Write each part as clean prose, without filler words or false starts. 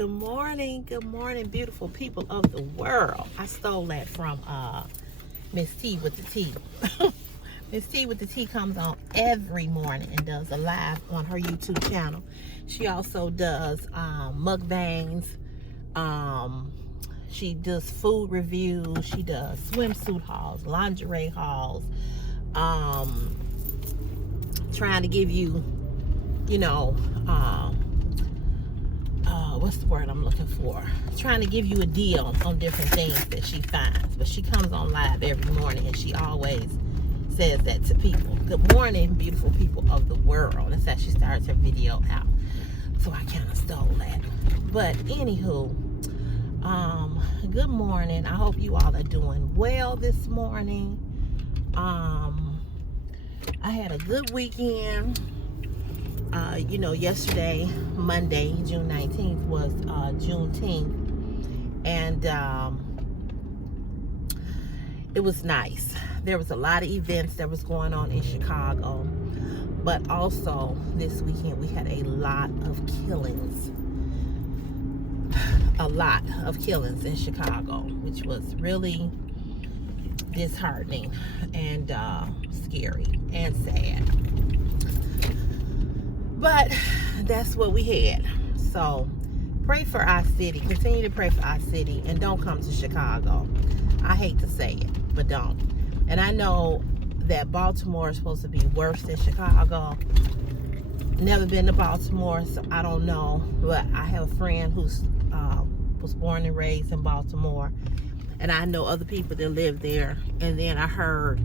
Good morning, beautiful people of the world. I stole that from Miss T with the T. Miss T with the T comes on every morning and does a live on her YouTube channel. She also does mukbangs. She does food reviews. She does swimsuit hauls, lingerie hauls. Trying to give you, what's the word I'm looking for? Trying to give you a deal on different things that she finds. But she comes on live every morning and she always says that to people. Good morning, beautiful people of the world. That's how she starts her video out. So I kind of stole that. But anywho, good morning. I hope you all are doing well this morning. I had a good weekend. Yesterday, Monday, June 19th, was Juneteenth. And it was nice. There was a lot of events that was going on in Chicago. But also, this weekend, we had a lot of killings. A lot of killings in Chicago, which was really disheartening and scary and sad. But that's what we had. So pray for our city. Continue to pray for our city. And don't come to Chicago. I hate to say it, but don't. And I know that Baltimore is supposed to be worse than Chicago. Never been to Baltimore, so I don't know. But I have a friend who's was born and raised in Baltimore. And I know other people that live there. And then I heard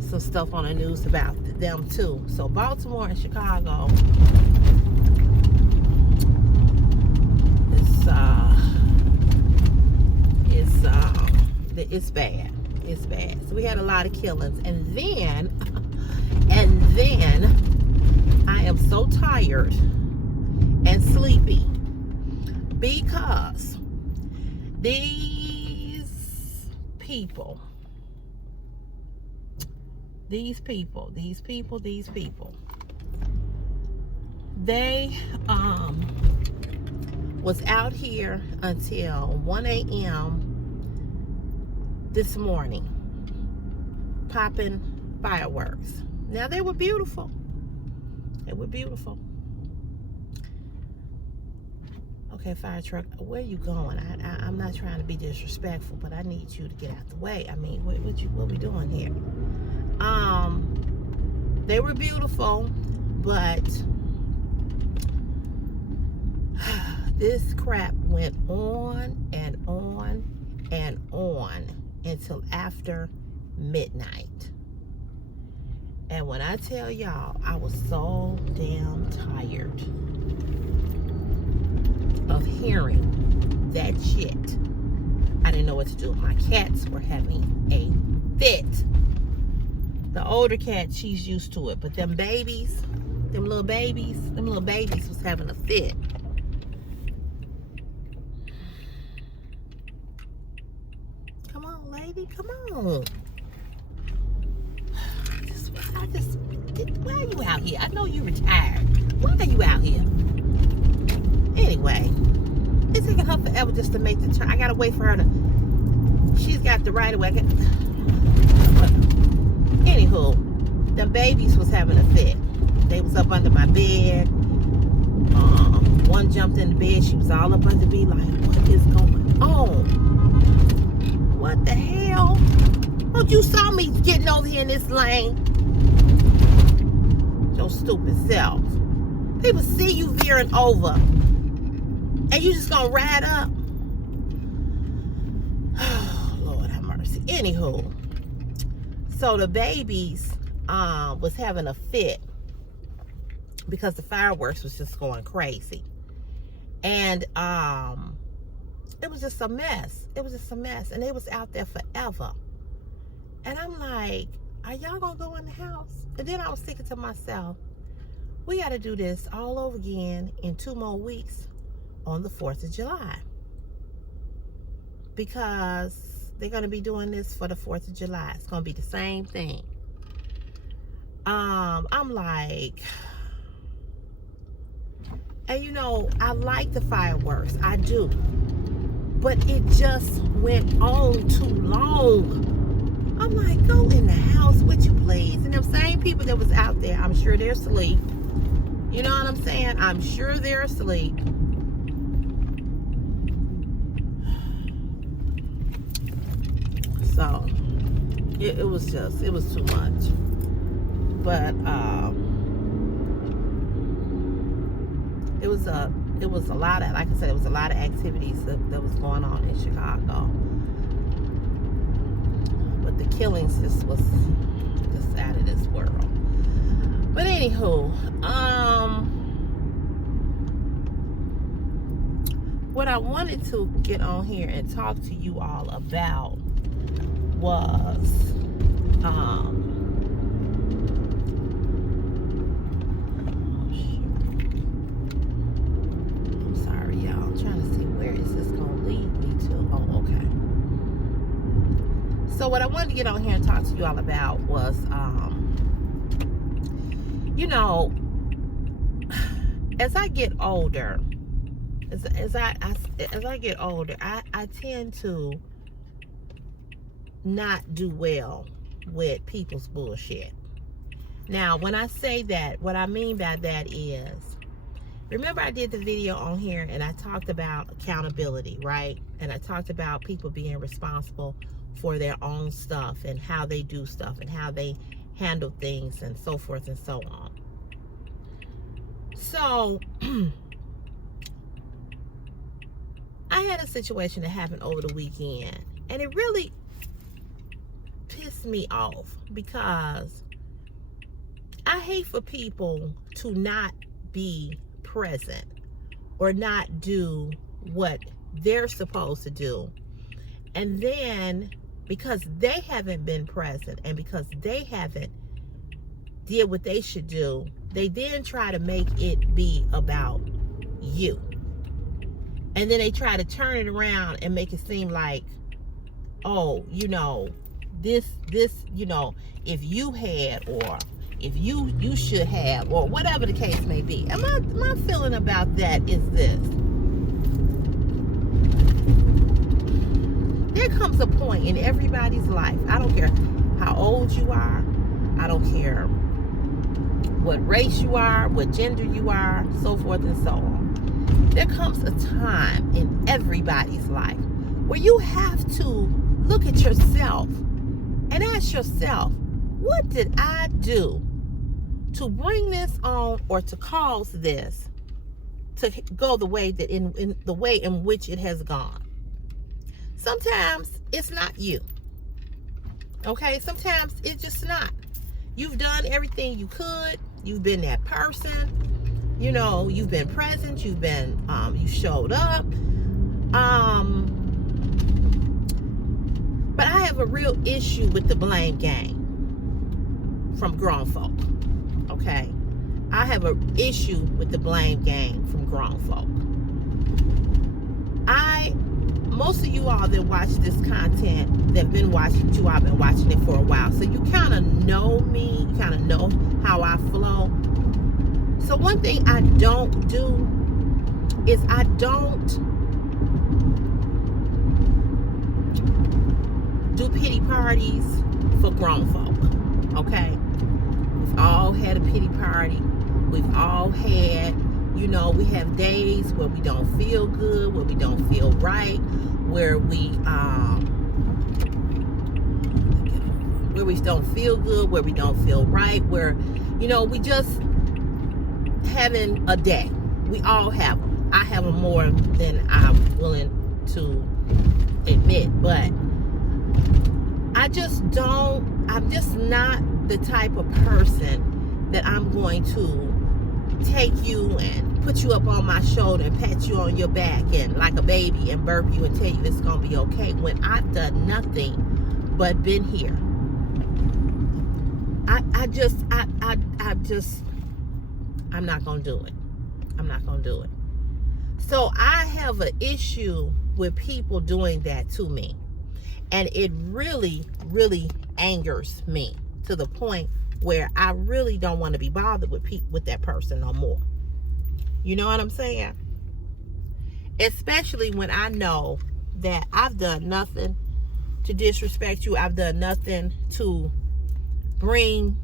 some stuff on the news about them too. So Baltimore and Chicago, it's bad. It's bad. So we had a lot of killings, and then I am so tired and sleepy because these people, they was out here until 1 a.m. this morning popping fireworks. Now they were beautiful. Okay, fire truck, where you going? I'm not trying to be disrespectful, but I need you to get out the way. I mean, what we doing here? They were beautiful, but this crap went on and on and on until after midnight. And when I tell y'all, I was so damn tired of hearing that shit. I didn't know what to do. My cats were having a fit. The older cat, she's used to it. But them little babies was having a fit. Come on, lady, come on. Why are you out here? I know you retired. Why are you out here? Anyway, it's taking her forever just to make the turn. I gotta wait for her to. She's got the right of way. Anywho, the babies was having a fit. They was up under my bed. One jumped in the bed. She was all up under me like, what is going on? What the hell? Oh, you saw me getting over here in this lane. Your stupid self. People see you veering over. And you just gonna ride up? Oh, Lord have mercy. Anywho. So the babies was having a fit because the fireworks was just going crazy. And it was just a mess. And they was out there forever. And I'm like, are y'all gonna go in the house? And then I was thinking to myself, we gotta do this all over again in 2 more weeks on the 4th of July. Because they're gonna be doing this for the 4th of July. It's gonna be the same thing. I'm like, And you know, I like the fireworks, I do. But it just went on too long. I'm like, go in the house, would you please? And them same people that was out there, I'm sure they're asleep. You know what I'm saying? I'm sure they're asleep. So it was too much. But it was a lot of, like I said, it was a lot of activities that was going on in Chicago. But the killings just was just out of this world. But anywho, what I wanted to get on here and talk to you all about was I'm sorry, y'all. I'm trying to see where is this gonna lead me to. Oh, okay. So what I wanted to get on here and talk to you all about was you know, as I get older, as I get older, I tend to not do well with people's bullshit. Now, when I say that, what I mean by that is, remember I did the video on here and I talked about accountability, right? And I talked about people being responsible for their own stuff and how they do stuff and how they handle things and so forth and so on. So I had a situation that happened over the weekend, and it really pissed me off because I hate for people to not be present or not do what they're supposed to do. And then because they haven't been present and because they haven't did what they should do, they then try to make it be about you. And then they try to turn it around and make it seem like, oh, you know, this, you know, if you had, or if you should have, or whatever the case may be. And my feeling about that is this. There comes a point in everybody's life, I don't care how old you are, I don't care what race you are, what gender you are, so forth and so on. There comes a time in everybody's life where you have to look at yourself and ask yourself, what did I do to bring this on or to cause this to go the way that in the way in which it has gone? Sometimes it's not you. Okay? Sometimes it's just not. You've done everything you could. You've been that person. You know, you've been present. You've been, you showed up. But I have a real issue with the blame game from grown folk. Okay? I have an issue with the blame game from grown folk. Most of you all that watch this content, that been watching, you all been watching it for a while. So you kind of know me, you kind of know how I flow. So one thing I don't do is I don't do pity parties for grown folk, okay? We've all had a pity party. We've all had, you know, we have days where we don't feel good, where we don't feel right, where we don't feel good, where we don't feel right, where, you know, we just having a day. We all have them. I have them more than I'm willing to admit, but I'm just not the type of person that I'm going to take you and put you up on my shoulder and pat you on your back and like a baby and burp you and tell you it's gonna be okay when I've done nothing but been here. I'm not gonna do it. I'm not gonna do it. So I have an issue with people doing that to me, and it really, really angers me to the point where I really don't want to be bothered with that person no more. You know what I'm saying? Especially when I know that I've done nothing to disrespect you. I've done nothing to bring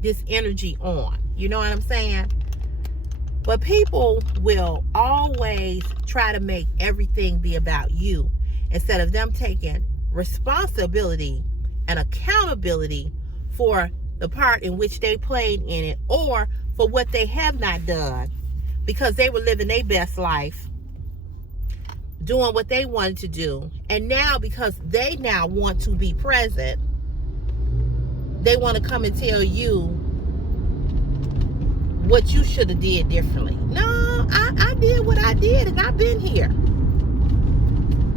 this energy on. You know what I'm saying? But people will always try to make everything be about you instead of them taking responsibility and accountability for the part in which they played in it, or for what they have not done, because they were living their best life, doing what they wanted to do. And now, because they now want to be present, they want to come and tell you what you should have did differently. No, I did what I did, and I've been here.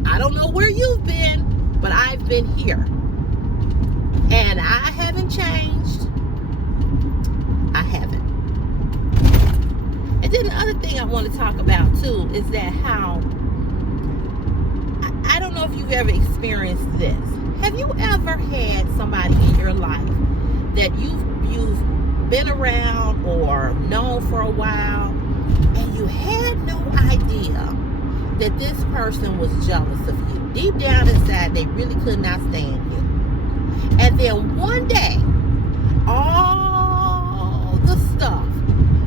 I don't know where you've been, but I've been here. And I haven't changed. I haven't. And then the other thing I want to talk about too is that how, I don't know if you've ever experienced this. Have you ever had somebody in your life that you've been around or known for a while, and you had no idea that this person was jealous of you? Deep down inside, they really could not stand you. And then one day, all the stuff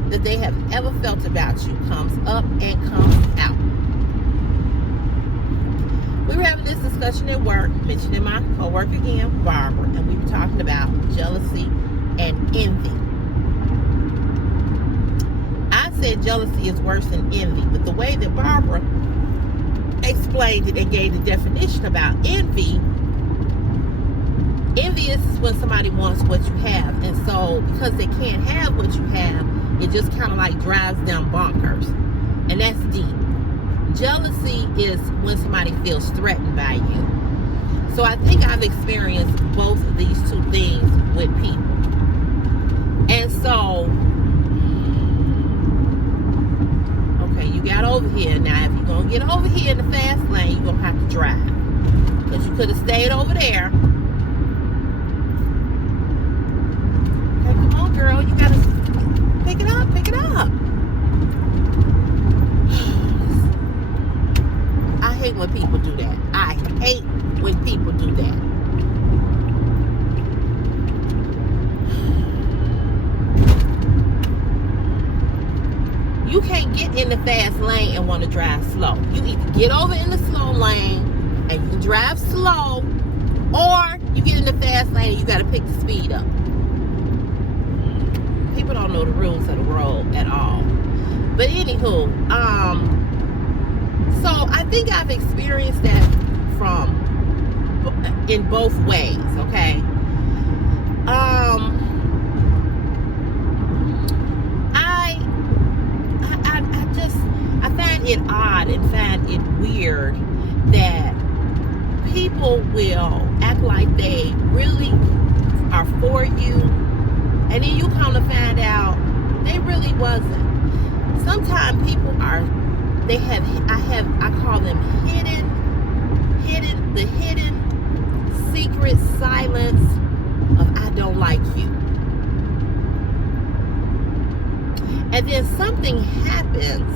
that they have ever felt about you comes up and comes out. We were having this discussion at work, mentioning my coworker again, Barbara, and we were talking about jealousy and envy. I said jealousy is worse than envy, but the way that Barbara explained it and gave the definition about envy is when somebody wants what you have, and so because they can't have what you have, it just kind of like drives them bonkers, and that's deep. Jealousy is when somebody feels threatened by you. So I think I've experienced both of these two things with people. And so, okay, you got over here. Now, if you're going to get over here in the fast lane, you're going to have to drive, because you could have stayed over there. Okay, come on, girl. You got to pick it up, pick it up. I hate when people do that. I hate when people do that. You can't get in the fast lane and want to drive slow. You either get over in the slow lane and you drive slow, or you get in the fast lane and you got to pick the speed up. People don't know the rules of the road at all. But anywho, so I think I've experienced that in both ways, okay? I find it odd and find it weird that people will act like they really are for you, and then you come to find out they really wasn't. Sometimes people are, I call them the hidden secret silence of I don't like you. And then something happens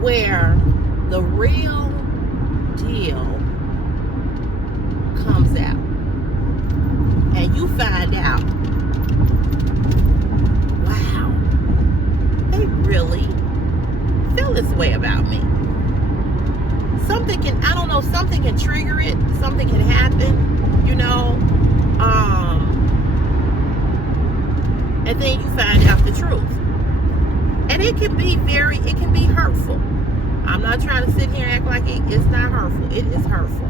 where the real deal comes out, and you find out, wow, they really feel this way about me. Something can trigger it, something can happen, you know, and then you find out the truth. And it can be hurtful. I'm not trying to sit here and act like it's not hurtful. It is hurtful.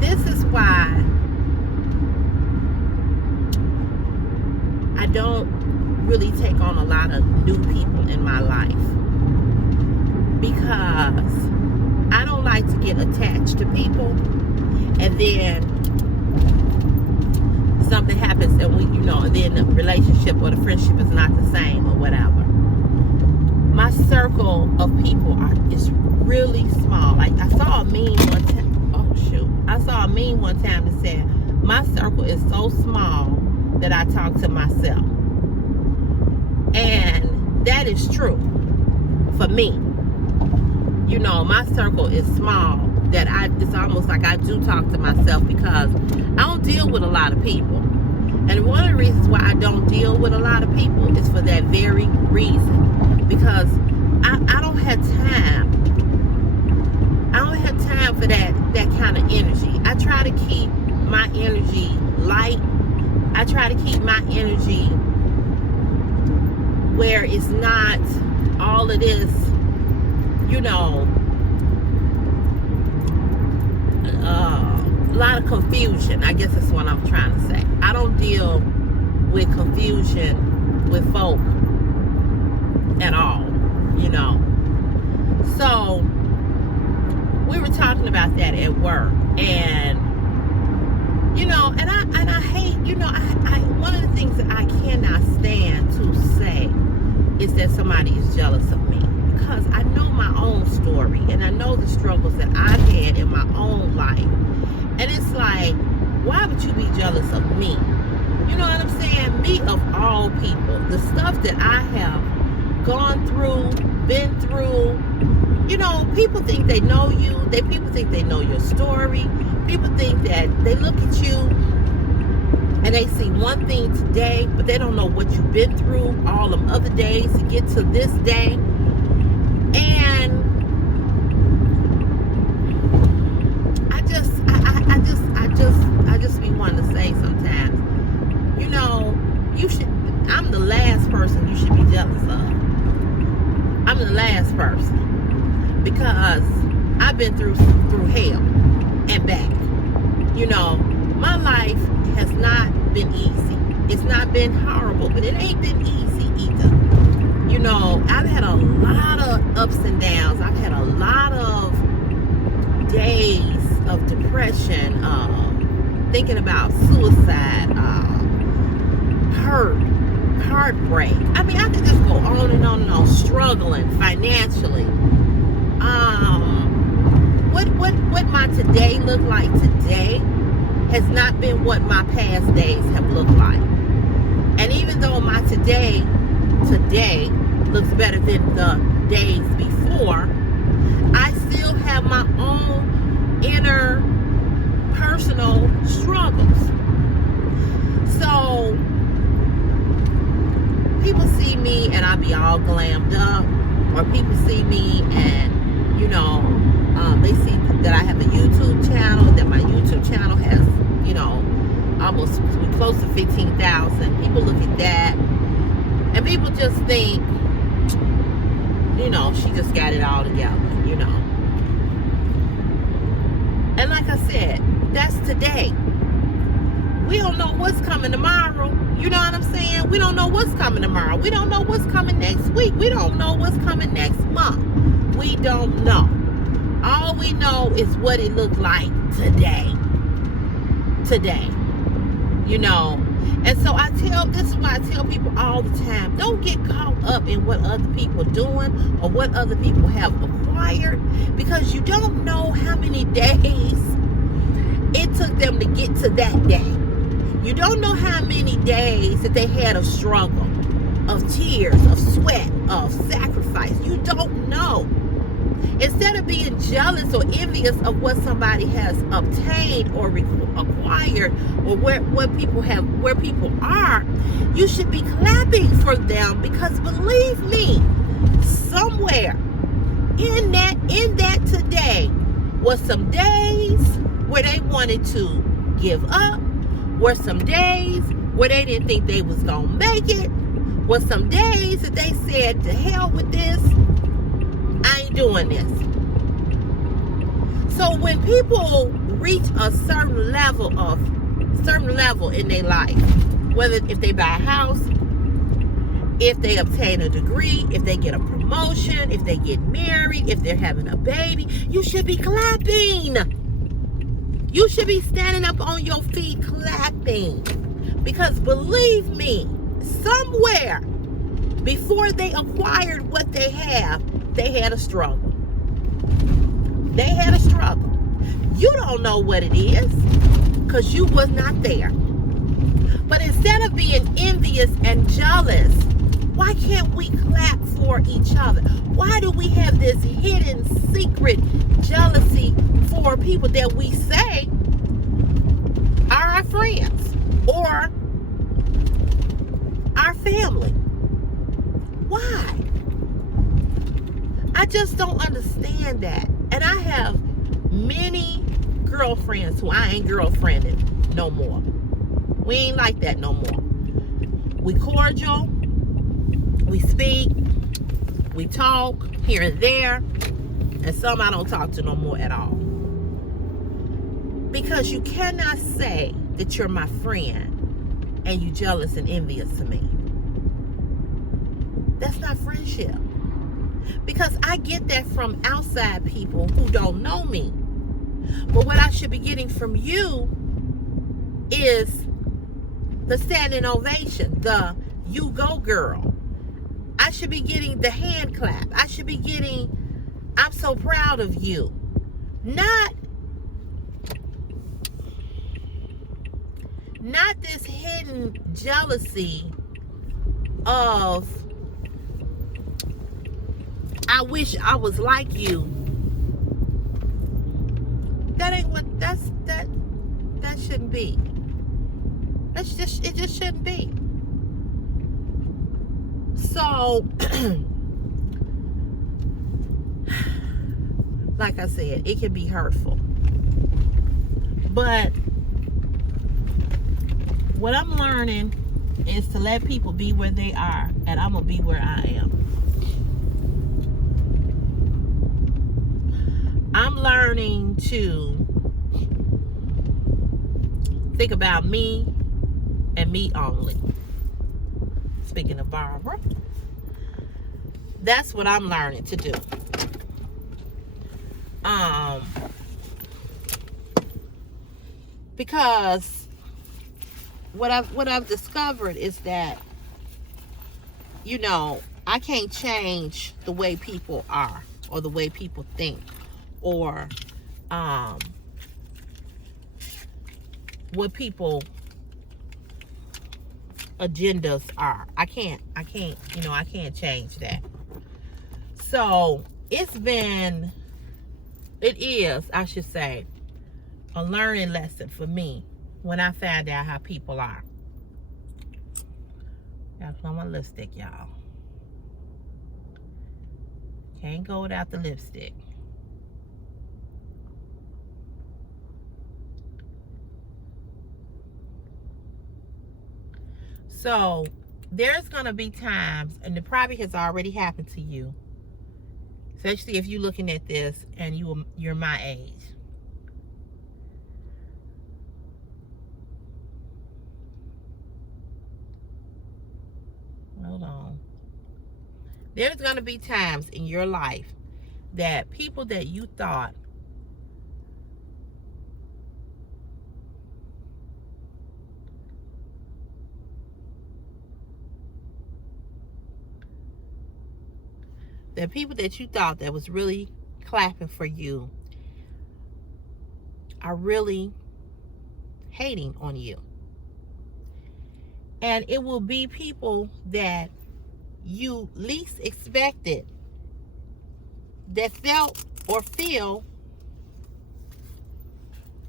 This is why I don't really take on a lot of new people in my life, because I don't like to get attached to people and then something happens and then the relationship or the friendship is not the same or whatever. My circle of people is really small. Like I saw a meme one time that said, my circle is so small that I talk to myself. And that is true for me. You know, my circle is small that it's almost like I do talk to myself, because I don't deal with a lot of people. And one of the reasons why I don't deal with a lot of people is for that very reason. Because I don't have time. I don't have time for that kind of energy. I try to keep my energy light. I try to keep my energy where it's not all of this, you know, a lot of confusion. I guess that's what I'm trying to say. I don't deal with confusion with folk at all, you know. So we were talking about that at work, and you know, and I hate, you know, I one of the things that I cannot stand to say is that somebody is jealous of me, because I know my own story and I know the struggles that I've had in my own life. And it's like, why would you be jealous of me? You know what I'm saying? Me of all people. The stuff that I have gone through, been through. You know, people think they know you. People think they know your story. People think that they look at you and they see one thing today, but they don't know what you've been through all them other days to get to this day. And I just be wanting to say sometimes, you know, I'm the last person you should be jealous of. I'm the last person, because I've been through hell and back. You know, my life has not been easy. It's not been horrible, but it ain't been easy either. You know, I've had a lot of ups and downs. I've had a lot of days of depression, thinking about suicide, heartbreak. I mean, I could just go on and on and on, struggling financially. What my today look like today has not been what my past days have looked like. And even though my today looks better than the days before, I still have my own inner personal struggles. So people see me and I be all glammed up, or people see me and, you know, they see that I have a YouTube channel, that my YouTube channel has, you know, almost close to 15,000. People look at that and people just think, you know, she just got it all together, you know. And like I said, that's today. We don't know what's coming tomorrow. You know what I'm saying? We don't know what's coming tomorrow. We don't know what's coming next week. We don't know what's coming next month. We don't know. All we know is what it looked like today. You know. And so this is why I tell people all the time, don't get caught up in what other people are doing or what other people have acquired, because you don't know how many days it took them to get to that day. You don't know how many days that they had of struggle, of tears, of sweat, of sacrifice. You don't know. Instead of being jealous or envious of what somebody has obtained or acquired, or where people are, you should be clapping for them, because believe me, somewhere in that today was some days where they wanted to give up, were some days where they didn't think they was gonna make it, was some days that they said, to hell with this, I ain't doing this. So when people reach a certain level in their life, whether if they buy a house, if they obtain a degree, if they get a promotion, if they get married, if they're having a baby, you should be clapping. You should be standing up on your feet clapping. Because believe me, somewhere before they acquired what they have, they had a struggle. They had a struggle. You don't know what it is. because you was not there. But instead of being envious and jealous, why can't we clap for each other? Why do we have this hidden secret jealousy for people that we say are our friends or our family? Why? I just don't understand that. And I have many girlfriends who I ain't girlfriending no more. We ain't like that no more. We cordial, we speak, we talk here and there, and some I don't talk to no more at all. Because you cannot say that you're my friend and you jealous and envious of me. That's not friendship. Because I get that from outside people who don't know me. But what I should be getting from you is the standing ovation, the you go girl. I should be getting the hand clap. I should be getting, I'm so proud of you. Not this hidden jealousy of, I wish I was like you. That ain't what, that shouldn't be. It just shouldn't be. So, like I said, it can be hurtful. But what I'm learning is to let people be where they are, and I'm going to be where I am. I'm learning to think about me and me only. Speaking of Barbara, that's what I'm learning to do. Because what I've discovered is that, you know, I can't change the way people are or the way people think or what people agendas are. I can't change that. So it is, I should say, a learning lesson for me when I find out how people are. Gotta put on my lipstick, y'all. Can't go without the lipstick. So there's gonna be times, and it probably has already happened to you, especially if you're looking at this and you're my age. Hold on. There's gonna be times in your life that people that you thought that was really clapping for you are really hating on you. And it will be people that you least expected that felt or feel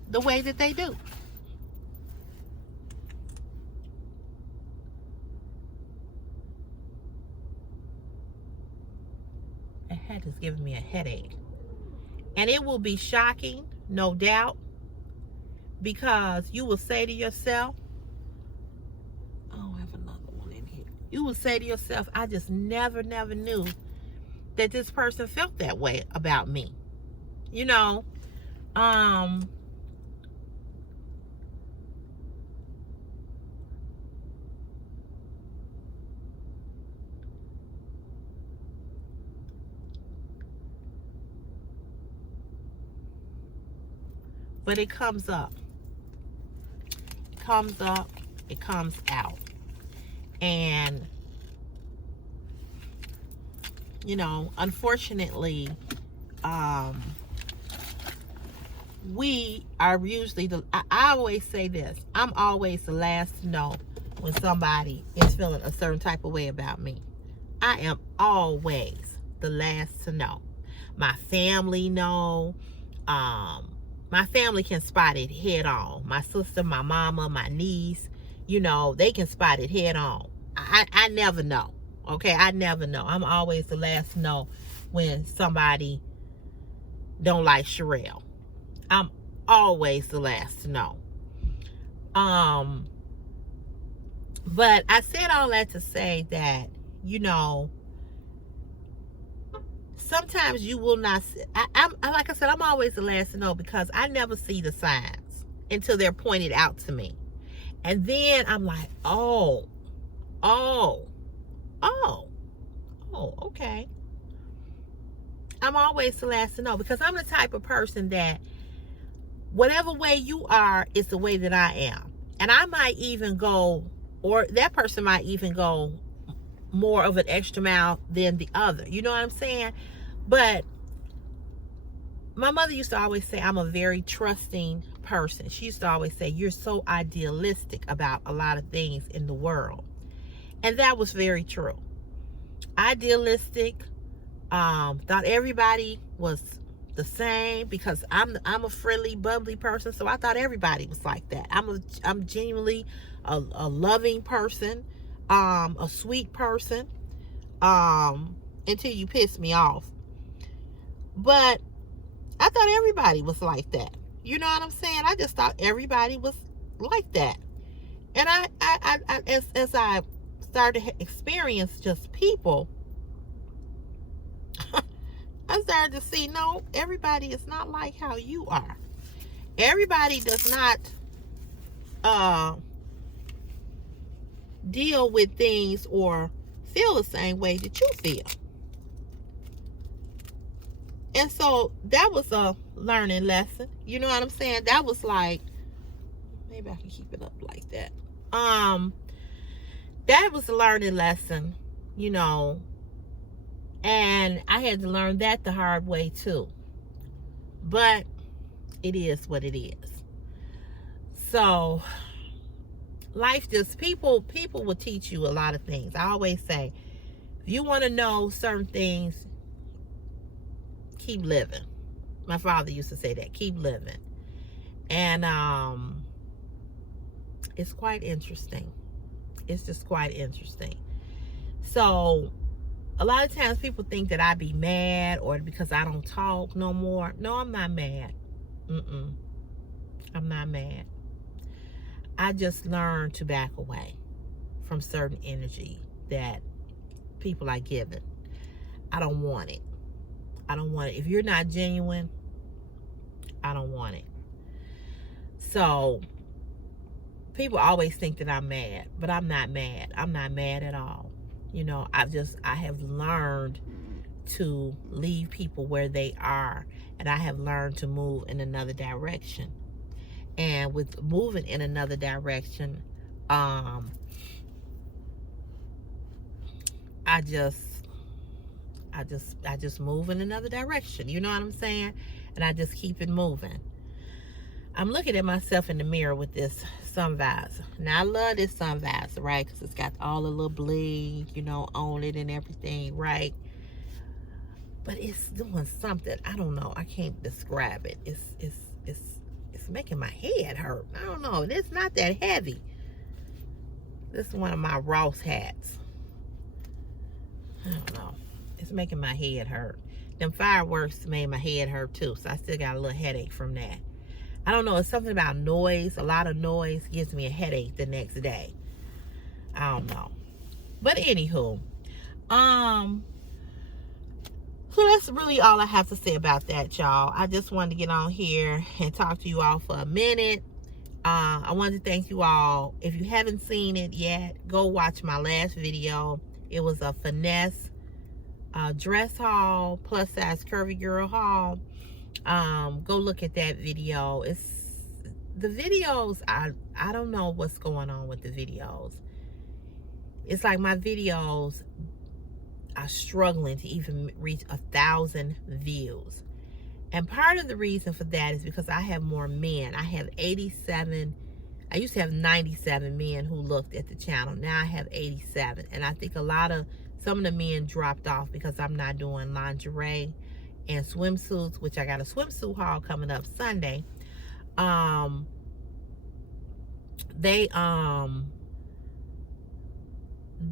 the way that they do. That head is giving me a headache. And it will be shocking, no doubt, because you will say to yourself, oh, I have another one in here. You will say to yourself, I just never knew that this person felt that way about me. You know, but it comes up. It comes out. And, you know, unfortunately, we are usually I always say this. I'm always the last to know when somebody is feeling a certain type of way about me. I am always the last to know. My family know. My family can spot it head on. My sister, my mama, my niece, they can spot it head on. I never know. Okay, I never know. I'm always the last to know when somebody don't like Sherelle. I'm always the last to know. But I said all that to say that, sometimes you will not. Like I said, I'm always the last to know because I never see the signs until they're pointed out to me, and then I'm like, oh, okay. I'm always the last to know because I'm the type of person that whatever way you are is the way that I am, and I might even go, or that person might even go more of an extra mile than the other. You know what I'm saying? But my mother used to always say I'm a very trusting person. She used to always say, you're so idealistic about a lot of things in the world. And that was very true. Idealistic. Thought everybody was the same because I'm a friendly, bubbly person. So I thought everybody was like that. I'm genuinely a loving person, a sweet person, until you piss me off. But I thought everybody was like that. You know what I'm saying? I just thought everybody was like that. And as I started to experience just people, I started to see, no, everybody is not like how you are. Everybody does not deal with things or feel the same way that you feel. And so that was a learning lesson. You know what I'm saying? That was like, maybe I can keep it up like that. That was a learning lesson, and I had to learn that the hard way too. But it is what it is. So life just, people will teach you a lot of things. I always say, if you want to know certain things, keep living. My father used to say that, keep living. And it's quite interesting. It's just quite interesting. So a lot of times people think that I be mad or because I don't talk no more. No, I'm not mad. I'm not mad. I just learned to back away from certain energy that people are giving. I don't want it. I don't want it. If you're not genuine, I don't want it. So people always think that I'm mad, but I'm not mad. I'm not mad at all. I have learned to leave people where they are, and I have learned to move in another direction. And with moving in another direction, I just move in another direction. You know what I'm saying? And I just keep it moving. I'm looking at myself in the mirror with this sun visor. Now, I love this sun visor, right? Because it's got all the little bling, on it and everything, right? But it's doing something. I don't know. I can't describe it. It's making my head hurt. I don't know. It's not that heavy. This is one of my Ross hats. I don't know. It's making my head hurt. Them fireworks made my head hurt too. So I still got a little headache from that. I don't know. It's something about noise. A lot of noise gives me a headache the next day. I don't know. But anywho. So that's really all I have to say about that, y'all. I just wanted to get on here and talk to you all for a minute. I wanted to thank you all. If you haven't seen it yet, go watch my last video. It was a finesse dress haul, plus size curvy girl haul. Go look at that video. The videos, I don't know what's going on with the videos. It's like my videos are struggling to even reach 1,000 views. And part of the reason for that is because I have more men. I have 87. I used to have 97 men who looked at the channel. Now I have 87. And I think some of the men dropped off because I'm not doing lingerie and swimsuits, which I got a swimsuit haul coming up Sunday.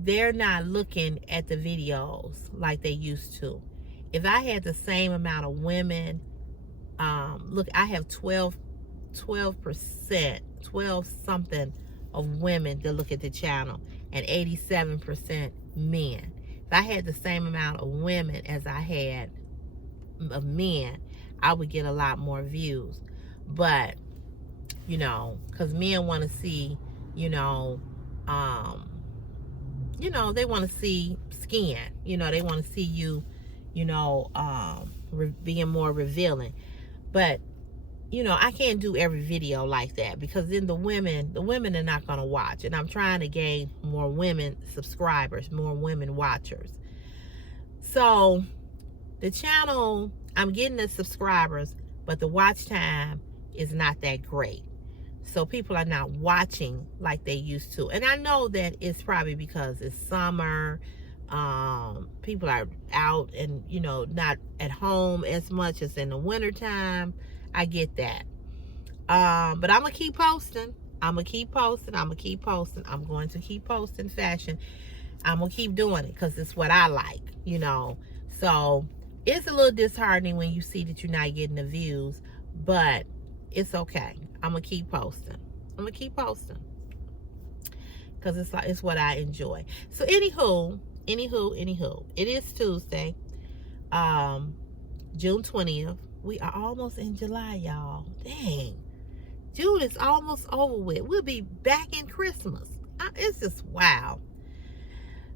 They're not looking at the videos like they used to. If I had the same amount of women, look, I have 12 something of women that look at the channel and 87% men. If I had the same amount of women as I had of men, I would get a lot more views. But, you know, because men want to see, they want to see skin. They want to see you, being more revealing. But, I can't do every video like that, because then the women are not going to watch. And I'm trying to gain more women subscribers, more women watchers. So the channel, I'm getting the subscribers, but the watch time is not that great. So people are not watching like they used to. And I know that it's probably because it's summer. People are out and, not at home as much as in the wintertime. I get that. But I'm going to keep posting. I'm going to keep posting. I'm going to keep posting fashion. I'm going to keep doing it because it's what I like, So it's a little disheartening when you see that you're not getting the views, but it's okay. I'm going to keep posting. Because it's what I enjoy. So anywho, it is Tuesday, June 20th. We are almost in July, y'all. Dang. June is almost over with. We'll be back in Christmas. It's just wow.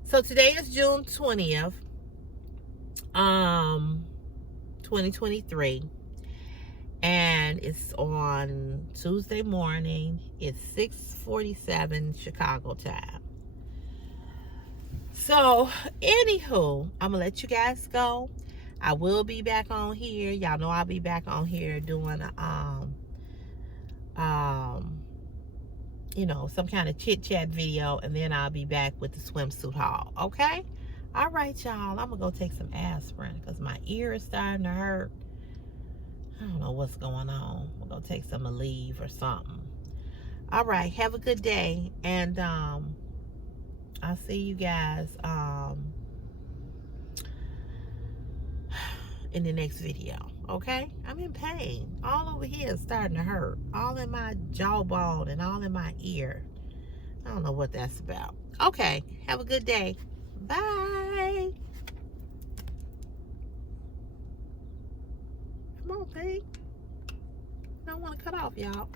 So today is June 20th, 2023. And it's on Tuesday morning. It's 6:47 Chicago time. So, anywho, I'm going to let you guys go. I will be back on here. Y'all know I'll be back on here doing some kind of chit-chat video, and then I'll be back with the swimsuit haul. Okay? All right, y'all. I'm going to go take some aspirin because my ear is starting to hurt. I don't know what's going on. We're going to take some Aleve or something. All right. Have a good day. And I'll see you guys in the next video. Okay? I'm in pain. All over here is starting to hurt. All in my jawbone and all in my ear. I don't know what that's about. Okay. Have a good day. Bye. Come on, pig. I don't want to cut off, y'all.